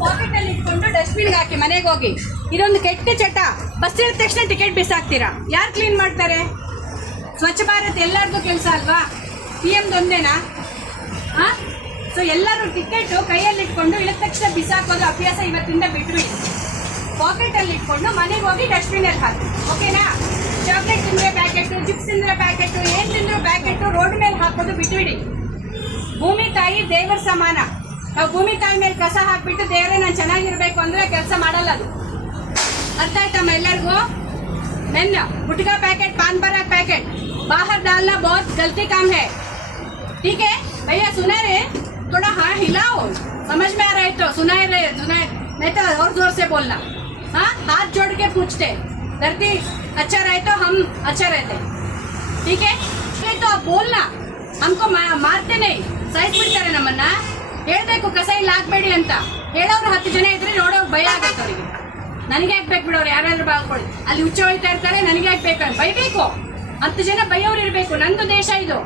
Packet ಅಲ್ಲಿ ಇಟ್ಕೊಂಡು ಡಸ್ಟ್ಬಿನ್ಗೆ ಹಾಕಿ ಮನೆಗೆ ಹೋಗಿ. ಇದೊಂದು ಕೆಟ್ಟ ಚಟ. ಬಸ್ ಇಳಿದ ತಕ್ಷಣ ಟಿಕೆಟ್ ಬಿಸಾಕ್ತೀರಾ. ಯಾರು ಕ್ಲೀನ್ ಮಾಡ್ತಾರೆ? ಸ್ವಚ್ಛ ಭಾರತ್ ಎಲ್ಲರದು ಕೆಲಸ ಅಲ್ವಾ? PM ಒಂದೇನಾ? ಹಾಂ, ಸೊ ಎಲ್ಲರೂ ಟಿಕೆಟು ಕೈಯಲ್ಲಿ ಇಟ್ಕೊಂಡು ಇಳಿದ ತಕ್ಷಣ ಬಿಸಾಕೋದು ಅಭ್ಯಾಸ ಇವತ್ತಿಂದ ಬಿಟ್ಬಿಡಿ. ಪಾಕೆಟಲ್ಲಿ ಇಟ್ಕೊಂಡು ಮನೆಗೆ ಹೋಗಿ ಡಸ್ಟ್ಬಿನಲ್ಲಿ ಹಾಕಿ. ಓಕೆನಾ? ಚಾಕ್ಲೇಟ್ ತಿಂದರೆ ಪ್ಯಾಕೆಟು, ಚಿಪ್ಸ್ ತಿಂದರೆ ಪ್ಯಾಕೆಟು, ಏನು ತಿಂದರೂ ಪ್ಯಾಕೆಟು ರೋಡ್ ಮೇಲೆ ಹಾಕೋದು ಬಿಟ್ಬಿಡಿ. ಭೂಮಿ ತಾಯಿ ದೇವರ ಸಮಾನ. ನಾವು ಭೂಮಿ ತಾಯಿ ಮೇಲೆ ಕಸ ಹಾಕ್ಬಿಟ್ಟು ದೇವರೇ ನಾನು ಚೆನ್ನಾಗಿರ್ಬೇಕು ಅಂದರೆ ಕೆಲಸ ಮಾಡಲ್ಲ ಅದು. ಅರ್ಥ ಆಯ್ತಮ್ಮ ಎಲ್ಲರಿಗೂ? मेन गुटखा पैकेट, पान पराग पैकेट बाहर डालना बहुत गलती काम है. ठीक है भैया? सुना रहे? थोड़ा हाँ हिलाओ, समझ में आ रहा है तो सुनाए रहे, नहीं तो और जोर से बोलना. हाँ, हाथ जोड़ के पूछते धरती अच्छा रहे तो हम अच्छा रहते. ठीक है? तो आप बोलना, हमको मारते नहीं, ಸೈಜ್ ಬಿಡ್ತಾರೆ ನಮ್ಮನ್ನ. ಹೇಳ್ಬೇಕು ಕಸ ಇಲ್ಲಿ ಹಾಕ್ಬೇಡಿ ಅಂತ. ಹೇಳೋರು 10 ಜನ ಇದ್ರೆ ನೋಡೋರು ಭಯ ಆಗುತ್ತೆ ಅವರಿಗೆ. ನನಗೆ ಯಾಕೆ ಬೇಕು ಬಿಡೋರು, ಯಾರಾದ್ರೂ ಬಾಳ್ಕೊಳ್ಳಿ. ಅಲ್ಲಿ ಹುಚ್ಚ ಹೊಳಿತಾ ಇರ್ತಾರೆ, ನನಗೆ ಯಾಕೆ ಬೇಕು ಬೈಬೇಕು. 10 ಜನ ಬೈಯೋರು ಇರಬೇಕು. ನಂದು ದೇಶ ಇದು.